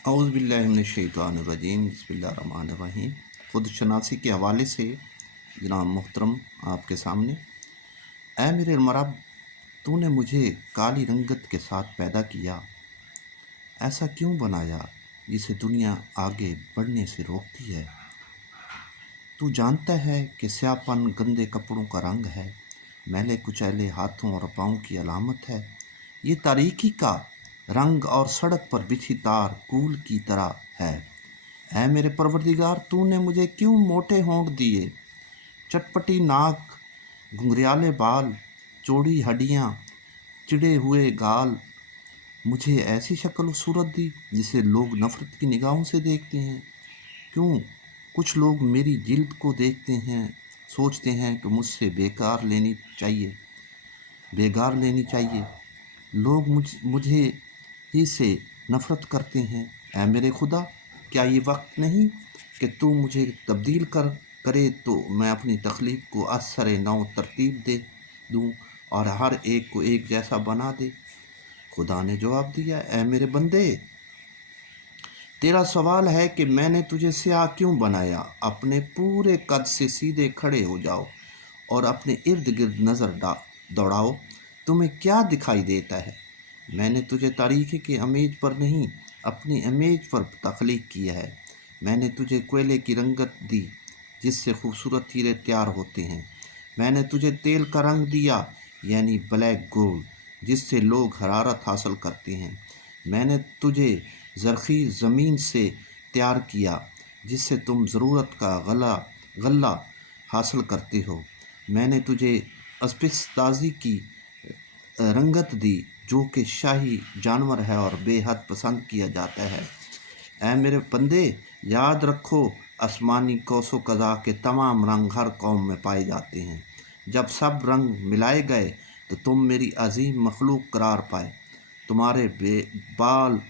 औज़ुबिल्लाहिमिनश्शैतानिर्रजीम बिस्मिल्लाहिर्रहमानिर्रहीम। ख़ुद शनासी के हवाले से जनाब मोहतरम आपके सामने। ऐ मेरे मरब, तूने मुझे काली रंगत के साथ पैदा किया, ऐसा क्यों बनाया जिसे दुनिया आगे बढ़ने से रोकती है। तू जानता है कि स्याहपन गंदे कपड़ों का रंग है, मैले कुचैले हाथों और पाँव की अलामत है। ये तारीकी का रंग और सड़क पर बिछी तार कूल की तरह है। ऐ मेरे परवरदिगार, तूने मुझे क्यों मोटे होंठ दिए, चटपटी नाक, घुंघरियाले बाल, चौड़ी हड्डियाँ, चिड़े हुए गाल। मुझे ऐसी शक्ल और सूरत दी जिसे लोग नफ़रत की निगाहों से देखते हैं। क्यों कुछ लोग मेरी जिल्द को देखते हैं, सोचते हैं कि मुझसे बेगार लेनी चाहिए। लोग मुझे ही से नफ़रत करते हैं। ऐ मेरे खुदा, क्या ये वक्त नहीं कि तू मुझे तब्दील करे तो मैं अपनी तख्लीक को असर नौ तरतीब दे दूँ और हर एक को एक जैसा बना दे। खुदा ने जवाब दिया, ऐ मेरे बंदे, तेरा सवाल है कि मैंने तुझे स्याह क्यों बनाया। अपने पूरे कद से सीधे खड़े हो जाओ और अपने इर्द गिर्द नज़र दौड़ाओ। तुम्हें क्या दिखाई देता है। मैंने तुझे तारीख़ के अमेज पर नहीं, अपनी इमेज पर तख्लीक किया है। मैंने तुझे कोयले की रंगत दी जिससे खूबसूरत हीरे तैयार होते हैं। मैंने तुझे तेल का रंग दिया यानी ब्लैक गोल्ड, जिससे लोग हरारत हासिल करते हैं। मैंने तुझे ज़रख़ी ज़मीन से तैयार किया जिससे तुम ज़रूरत का गल्ला हासिल करते हो। मैंने तुझे अस्पिस्ताज़ी की रंगत दी जो कि शाही जानवर है और बेहद पसंद किया जाता है। ऐ मेरे बंदे, याद रखो, आसमानी कौसो कज़ा के तमाम रंग हर कौम में पाए जाते हैं। जब सब रंग मिलाए गए तो तुम मेरी अजीम मखलूक करार पाए। तुम्हारे बाल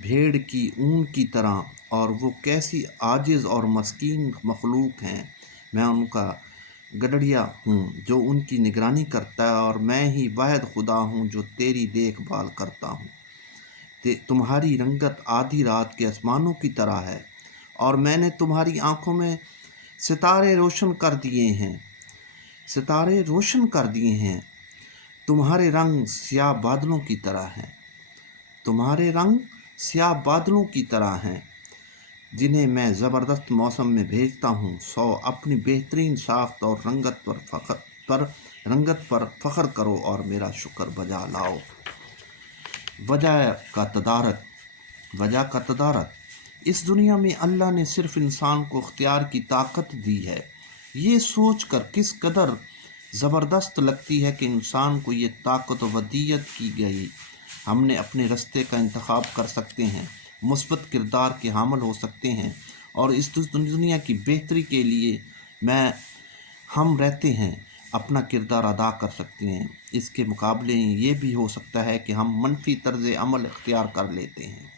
भेड़ की ऊन की तरह और वो कैसी आजिज़ और मस्कीन मखलूक हैं। मैं उनका गडरिया हूँ जो उनकी निगरानी करता है और मैं ही वाहिद खुदा हूँ जो तेरी देखभाल करता हूँ। तुम्हारी रंगत आधी रात के आसमानों की तरह है और मैंने तुम्हारी आँखों में सितारे रोशन कर दिए हैं। तुम्हारे रंग स्याह बादलों की तरह हैं, जिन्हें मैं ज़बरदस्त मौसम में भेजता हूँ। सो अपनी बेहतरीन साख्त और रंगत पर फ़ख्र करो और मेरा शुक्र बजा लाओ। वजह का तदारक। इस दुनिया में अल्लाह ने सिर्फ इंसान को इख्तियार की ताकत दी है। ये सोच कर किस कदर ज़बरदस्त लगती है कि इंसान को ये ताकत वदीयत की गई। हमने अपने रास्ते का इंतखाब कर सकते हैं, मुस्बत किरदार के हामिल हो सकते हैं और इस दुनिया की बेहतरी के लिए हम रहते हैं अपना किरदार अदा कर सकते हैं। इसके मुकाबले ये भी हो सकता है कि हम मनफी तर्ज़ अमल इख्तियार कर लेते हैं।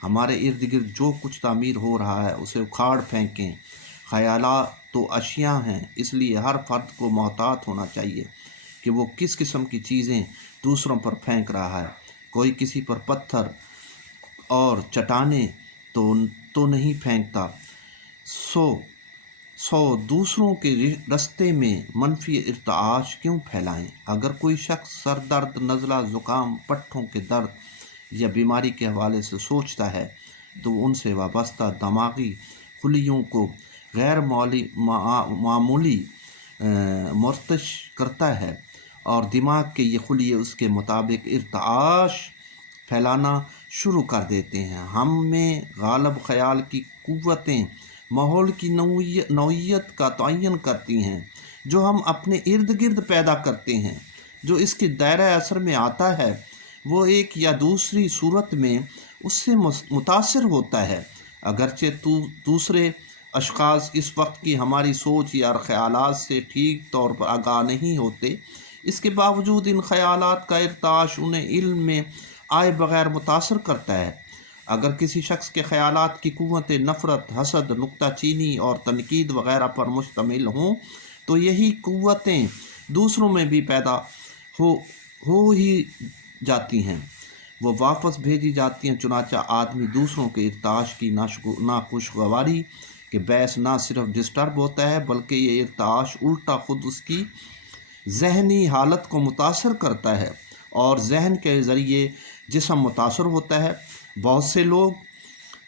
हमारे इर्द गिर्द जो कुछ तामीर हो रहा है उसे उखाड़ फेंकें। ख़यालात तो अशिया हैं, इसलिए हर फर्द को मोहतात होना चाहिए कि वो किस किस्म की चीज़ें दूसरों पर फेंक रहा है। कोई किसी पर पत्थर और चट्टाने तो नहीं फेंकता, सो दूसरों के रास्ते में मनफी इर्ताश क्यों फैलाएं। अगर कोई शख्स सर दर्द, नज़ला, ज़ुकाम, पट्ठों के दर्द या बीमारी के हवाले से सोचता है तो उनसे वाबस्ता दिमागी खुलियों को गैर मामूली मुर्तश करता है और दिमाग के ये खुलिये उसके मुताबिक इर्ताश फैलाना शुरू कर देते हैं। हम में गालिब ख्याल की कुव्वतें माहौल की नौइयत का तयन करती हैं जो हम अपने इर्द गिर्द पैदा करते हैं। जो इसके दायरा असर में आता है वो एक या दूसरी सूरत में उससे मुतासिर होता है। अगरचे दूसरे अशख़ास इस वक्त की हमारी सोच या ख़यालात से ठीक तौर पर आगाह नहीं होते, इसके बावजूद इन ख़यालात का इर्ताश उन्हें इल्म में आए बग़ैर मुतासर करता है। अगर किसी शख्स के ख़यालात की कुव्वत नफ़रत, हसद, नुक्ताचीनी और तनकीद वग़ैरह पर मुश्तमिल हों तो यही कुव्वतें दूसरों में भी पैदा हो ही जाती हैं। वो वापस भेजी जाती हैं। चुनाचा आदमी दूसरों के इर्ताश की नाखुशगवारी के बहस ना सिर्फ डिस्टर्ब होता है, बल्कि ये इर्ताश उल्टा खुद उसकी जहनी हालत को मुतासर करता है, और जहन के ज़रिए जिस्म मुतासर होता है। बहुत से लोग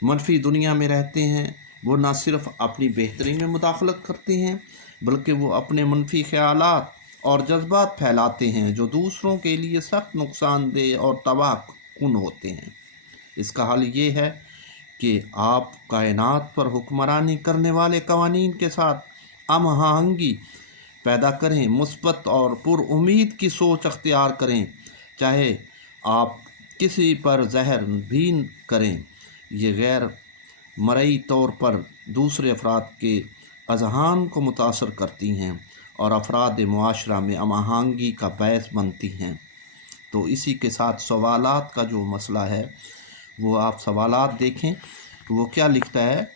मनफी दुनिया में रहते हैं। वो ना सिर्फ अपनी बेहतरी में मुदाखलत करते हैं, बल्कि वो अपने मनफी ख्यालात और जज्बात फैलाते हैं जो दूसरों के लिए सख्त नुकसानदेह और तबाह कुन होते हैं। इसका हल ये है कि आप कायनात पर हुक्मरानी करने वाले कवानीन के साथ हम आहंगी पैदा करें, मुस्बत और पुरउम्मीद की सोच अख्तियार करें, चाहे आप किसी पर जहर भी करें। ये गैर मरई तौर पर दूसरे अफराद के अजहान को मुतासर करती हैं और अफराद मुआशरा में हम आहंगी का बायस बनती हैं। तो इसी के साथ सवालात का जो मसला है वो आप सवालात देखें तो वो क्या लिखता है।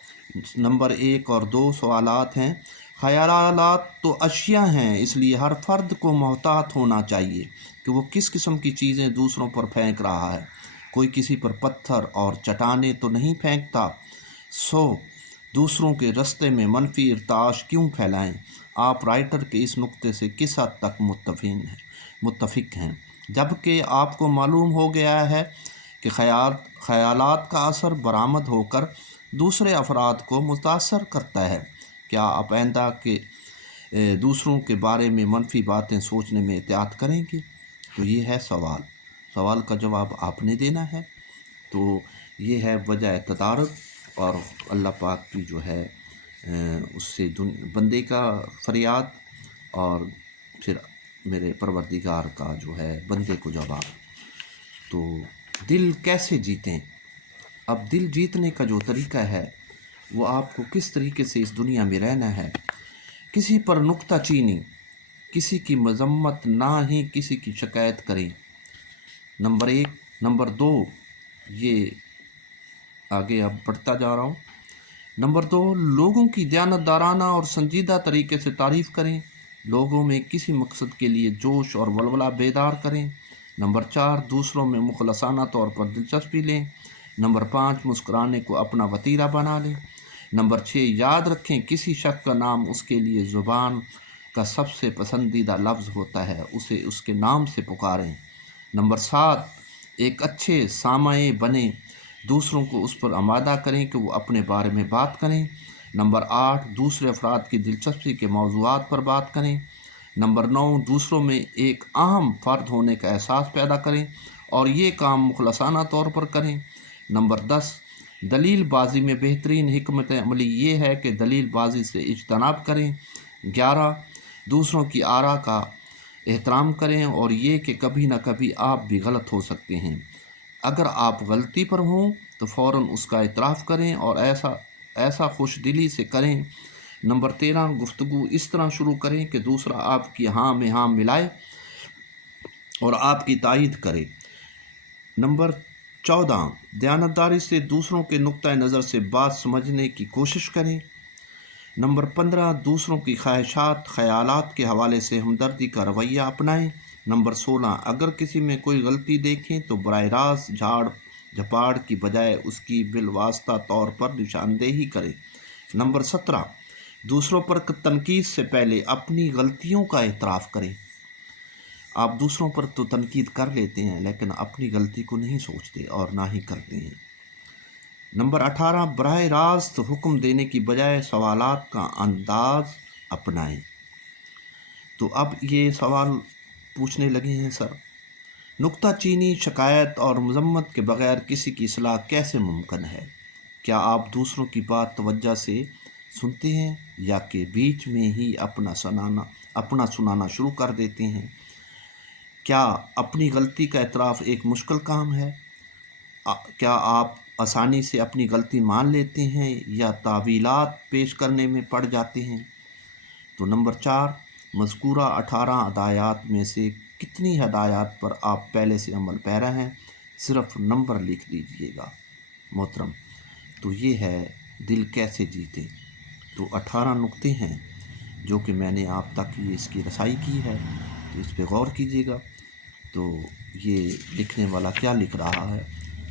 नंबर 1 और 2 सवालात हैं। ख़यालात तो अशिया हैं, इसलिए हर फ़र्द को मोहतात होना चाहिए कि वो किस किस्म की चीज़ें दूसरों पर फेंक रहा है। कोई किसी पर पत्थर और चट्टाने तो नहीं फेंकता, सो दूसरों के रास्ते में मनफी इर्ताश क्यों फैलाएं। आप राइटर के इस नुक्ते से किस हद तक मुत्तफिक हैं, जबकि आपको मालूम हो गया है कि ख़यालात का असर बरामद होकर दूसरे अफराद को मुतासर करता है। क्या आप आइंदा के दूसरों के बारे में मनफी बातें सोचने में एहतियात करेंगे? तो ये है सवाल का जवाब आपने देना है। तो ये है वजह तदारुक और अल्लाह पाक की जो है उससे बंदे का फरियाद और फिर मेरे परवरदिगार का जो है बंदे को जवाब। तो दिल कैसे जीतें? अब दिल जीतने का जो तरीका है वो आपको किस तरीके से इस दुनिया में रहना है। किसी पर नुक्ता चीनी, किसी की मजम्मत, ना ही किसी की शिकायत करें। नंबर 1। नंबर 2, ये आगे अब बढ़ता जा रहा हूँ। नंबर 2, लोगों की दयानतदाराना और संजीदा तरीके से तारीफ़ करें। लोगों में किसी मकसद के लिए जोश और वलवला बेदार करें। नंबर 4, दूसरों में मुखलसाना तौर पर दिलचस्पी लें। नंबर 5, मुस्कुराने को अपना वतीरा बना लें। नंबर 6, याद रखें किसी शख्स का नाम उसके लिए ज़ुबान का सबसे पसंदीदा लफ्ज़ होता है, उसे उसके नाम से पुकारें। नंबर 7, एक अच्छे सामाए बने, दूसरों को उस पर आमादा करें कि वो अपने बारे में बात करें। नंबर 8, दूसरे अफराद की दिलचस्पी के मौज़ूआत पर बात करें। नंबर 9, दूसरों में एक अहम फ़र्द होने का एहसास पैदा करें और ये काम मुखलसाना तौर पर करें। नंबर 10, दलील बाजी में बेहतरीन हिकमत अमली ये है कि दलील बाजी से इज्तनाब करें। 11, दूसरों की आरा का एहतराम करें और ये कि कभी ना कभी आप भी गलत हो सकते हैं। अगर आप गलती पर हों तो फ़ौरन उसका इतराफ़ करें और ऐसा खुश दिली से करें। नंबर 13, गुफ्तगू इस तरह शुरू करें कि दूसरा आपकी हाँ में हाँ मिलाए और आपकी तायीद करे। नंबर 14, दयानतदारी से दूसरों के नुक्ता नज़र से बात समझने की कोशिश करें। नंबर 15, दूसरों की ख्वाहिशात ख़यालात के हवाले से हमदर्दी का रवैया अपनाएं। नंबर 16, अगर किसी में कोई गलती देखें तो बराह रास्त झाड़ झपाड़ की बजाय उसकी बिलवास्ता तौर पर निशानदेही करें। नंबर 17, दूसरों पर तनकीद से पहले अपनी गलतियों का एतराफ़ करें। आप दूसरों पर तो तनकीद कर लेते हैं लेकिन अपनी गलती को नहीं सोचते और ना ही करते हैं। नंबर 18, बराह रास्त हुक्म देने की बजाय सवालात का अंदाज अपनाएं। तो अब ये सवाल पूछने लगे हैं, सर नुक्ता चीनी, शिकायत और मजम्मत के बग़ैर किसी की इस्लाह कैसे मुमकिन है? क्या आप दूसरों की बात तवज्जो से सुनते हैं या कि बीच में ही अपना सुनाना शुरू कर देते हैं? क्या अपनी गलती का एतराफ़ एक मुश्किल काम है? क्या आप आसानी से अपनी गलती मान लेते हैं या तावीलात पेश करने में पड़ जाते हैं? तो नंबर 4, मज़कूरा 18 हदायत में से कितनी हदायत पर आप पहले से अमल पैरा हैं? सिर्फ नंबर लिख दीजिएगा मोहतरम। तो ये है दिल कैसे जीते। तो 18 नुक्ते हैं जो कि मैंने आप तक ये इसकी रसाई की है, तो इस पे गौर कीजिएगा। تو یہ لکھنے والا کیا لکھ رہا ہے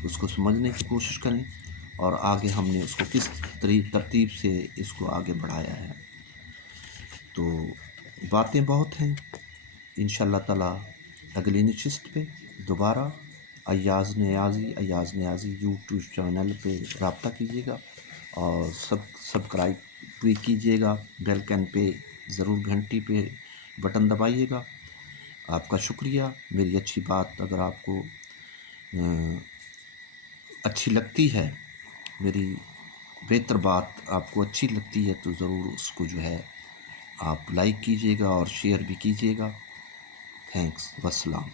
اس کو سمجھنے کی کوشش کریں، اور آگے ہم نے اس کو کس ترتیب سے اس کو آگے بڑھایا ہے۔ تو باتیں بہت ہیں، انشاءاللہ تعالیٰ اگلی نشست پہ دوبارہ ایاز نیازی یوٹیوب چینل پہ رابطہ کیجیے گا، اور سبسکرائب بھی کیجیے گا، بیل کین پہ ضرور گھنٹی پہ بٹن دبائیے گا۔ آپ کا شکریہ۔ میری اچھی بات اگر آپ کو اچھی لگتی ہے، میری بہتر بات آپ کو اچھی لگتی ہے، تو ضرور اس کو جو ہے آپ لائک کیجیے گا اور شیئر بھی کیجیے گا۔ تھینکس، والسلام۔